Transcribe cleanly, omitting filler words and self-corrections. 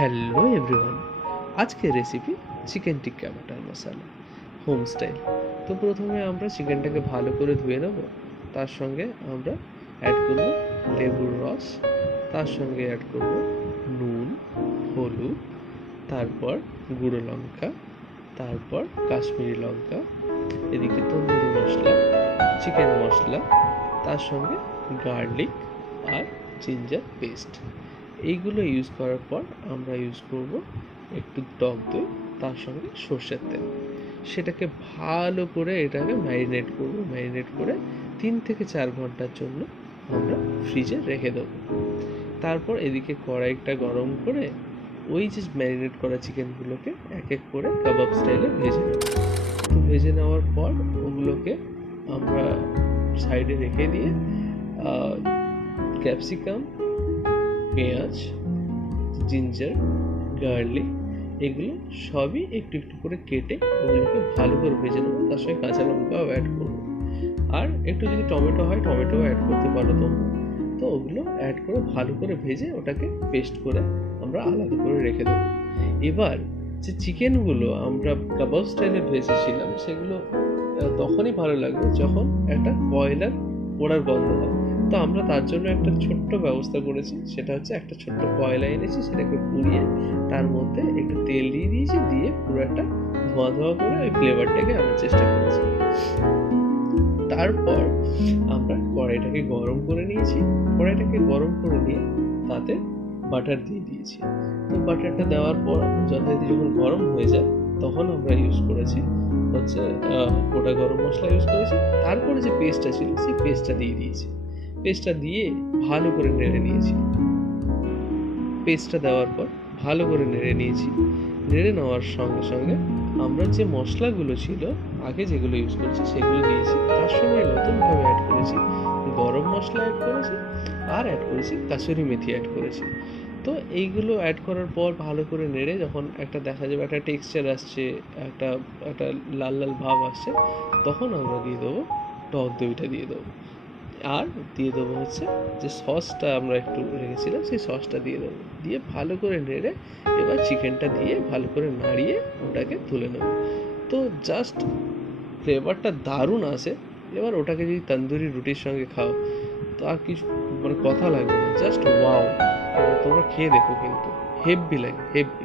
Hello everyone, আজকের recipe chicken টিক্কা butter মশলা home style. তো প্রথমে আমরা চিকেনটাকে ভালো করে ধুয়ে নেব। তার সঙ্গে আমরা অ্যাড করব লেবুর রস, তার সঙ্গে অ্যাড করব নুন, হলুদ, তারপর গুঁড়ো লঙ্কা, তারপর কাশ্মীরি লঙ্কা, এদিকে তন্দুরি মশলা, চিকেন মশলা, তার সঙ্গে গার্লিক আর জিঞ্জার পেস্ট। এইগুলো ইউজ করার পর আমরা ইউজ করব একটু টক দই, তার সঙ্গে সর্ষের তেল। সেটাকে ভালো করে এটাকে ম্যারিনেট করব। ম্যারিনেট করে 3 থেকে 4 ঘন্টার জন্য আমরা ফ্রিজে রেখে দেবো। তারপর এদিকে কড়াইটা গরম করে ওই যে ম্যারিনেট করা চিকেনগুলোকে এক এক করে কাবাব স্টাইলে ভেজে নেব। তো ভেজে নেওয়ার পর ওগুলোকে আমরা সাইডে রেখে দিয়ে ক্যাপসিকাম, পেঁয়াজ, জিঞ্জার, গার্লিক, এগুলো সবই একটু একটু করে কেটে ওগুলোকে ভালো করে ভেজে নেবো। তার সঙ্গে কাঁচা লঙ্কাও অ্যাড করবো, আর একটু যদি টমেটো হয় টমেটোও অ্যাড করতে পারো তোমরা। তো ওগুলো অ্যাড করে ভালো করে ভেজে ওটাকে পেস্ট করে আমরা আলাদা করে রেখে দেবো। এবার যে চিকেনগুলো আমরা কাবাব স্টাইলে ভেজেছিলাম সেগুলো তখনই ভালো লাগবে যখন একটা কয়লার পোড়ার গন্ধ হয়। তো আমরা তার জন্য একটা ছোট্ট ব্যবস্থা করেছি, সেটা হচ্ছে একটা ছোট্ট কয়লা এনেছি, সেটাকে পুড়িয়ে তার মধ্যে একটু তেল দিয়ে দিয়েছি, দিয়ে পুরো একটা ধোঁয়া ধোঁয়া করে ওই ফ্লেভারটাকে আনার চেষ্টা করেছি। তারপর আমরা কড়াইটাকে গরম করে নিয়েছি। কড়াইটাকে গরম করে নিয়ে তাতে বাটার দিয়ে দিয়েছি। তো বাটারটা দেওয়ার পর যথারীতি যখন গরম হয়ে যায় তখন আমরা ইউজ করেছি হচ্ছে গোটা গরম মশলা ইউজ করেছি। তারপরে যে পেস্টটা ছিল সেই পেস্টটা দিয়ে দিয়েছি। পেস্টটা দিয়ে ভালো করে নেড়ে নিয়েছি। পেস্টটা দেওয়ার পর ভালো করে নেড়ে নিয়েছি। নেড়ে নেওয়ার সঙ্গে সঙ্গে আমরা যে মশলাগুলো ছিল আগে যেগুলো ইউজ করেছি সেগুলো দিয়েছি। তার সঙ্গে নতুনভাবে অ্যাড করেছি গরম মশলা, অ্যাড করেছি আর অ্যাড করেছি কাসুরি মেথি অ্যাড করেছি। তো এইগুলো অ্যাড করার পর ভালো করে নেড়ে যখন একটা দেখা যাবে একটা টেক্সচার আসছে, একটা একটা লাল লাল ভাব আসছে, তখন আমরা দিয়ে দেবো টক দইটা দিয়ে দেবো। আর দিয়ে দেবো হচ্ছে যে সসটা আমরা একটু রেখেছিলাম সেই সসটা দিয়ে দেবো। দিয়ে ভালো করে নেড়ে এবার চিকেনটা দিয়ে ভালো করে নাড়িয়ে ওটাকে তুলে নেবো। তো জাস্ট ফ্লেভারটা দারুণ আসে। এবার ওটাকে যদি তন্দুরি রুটির সঙ্গে খাও তো আর কিছু মানে কথা লাগবে না, জাস্ট ওয়াও। তোমরা খেয়ে দেখো, কিন্তু হেব্বি লাগে, হেব্বি।